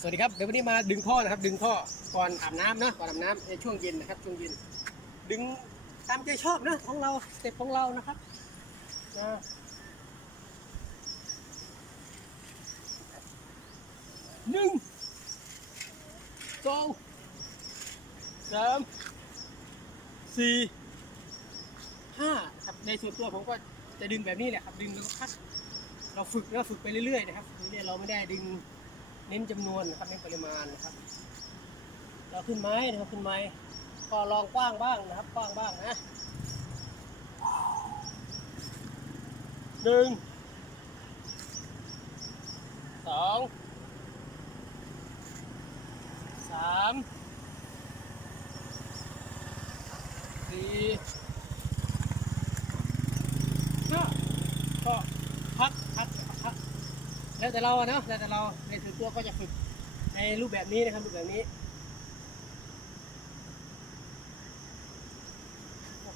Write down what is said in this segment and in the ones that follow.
สวัสดีครับเดี๋ยววันนี้มาดึงท่อนะครับ ดึงท่อก่อนอาบน้ำนะก่อนอาบน้ำในช่วงเย็นนะครับ ช่วงเย็น ดึงตามใจชอบนะของเราสเต็ปของเรานะครับหนึ่งสองสามสี่ห้าครับในส่วนตัวผมก็จะดึงแบบนี้แหละครับ ดึงแล้วก็พักเราฝึกนะฝึกไปเรื่อยๆนะครับเรื่อยๆเราไม่ได้ดึง เน้นจำนวนนะครับเน้นปริมาณนะครับ เราขึ้นไม้นะครับขึ้นไม้ก็ลองกว้างบ้างนะครับกว้างบ้างนะหนึ่งสองสามสี่ห้าก็พักพักพัก แล้วแต่เราเนาะแล้วแต่เราในส่วนตัวก็จะฝึกในรูปแบบนี้นะครับรูปแบบนี้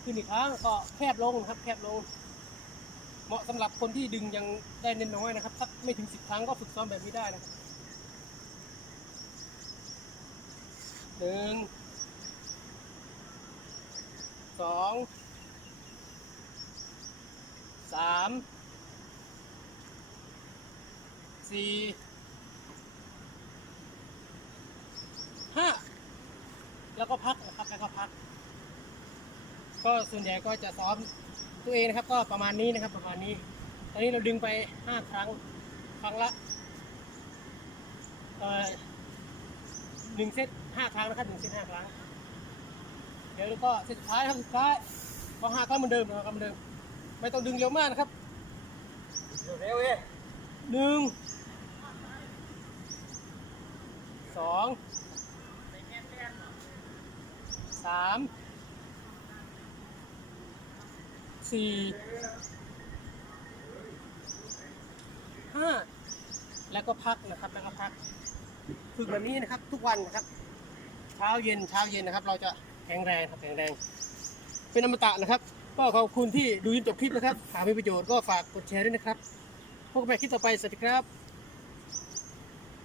ขึ้นอีกครั้งก็แคบลงนะครับแคบลง เหมาะสำหรับคนที่ดึงยังได้เน้นน้อยนะครับถ้าไม่ถึงสิบครั้งก็ฝึกซ้อมแบบนี้ได้นะครับหนึ่งสองสาม สี่ห้าแล้วก็พักนะครับแล้วก็พัก ก็ส่วนใหญ่ก็จะซ้อมตัวเองนะครับ ก็ประมาณนี้นะครับ ประมาณนี้ ตอนนี้เราดึงไปห้าครั้งครั้งละเอ่อหนึ่งเซตห้าครั้งนะครับหนึ่งเซตห้าครั้ง เดี๋ยวก็เซตสุดท้ายครับสุดท้ายก็ห้าครั้งเหมือนเดิมนะครับเหมือนเดิม ไม่ต้องดึงเร็วมากนะครับเร็วเว้ยหนึ่งสอง สามสี่ห้าแล้วก็พักนะครับแล้วก็พักฝึกแบบนี้นะครับ ทุกวันนะครับ เช้าเย็นเช้าเย็นนะครับ เราจะแข็งแรงครับแข็งแรง เป็นอมตะนะครับ ก็ขอบคุณที่ดูจนจบคลิปนะครับหากมีประโยชน์ก็ฝากกดแชร์ด้วยนะครับ พบกันใหม่คลิปต่อไปสวัสดีครับ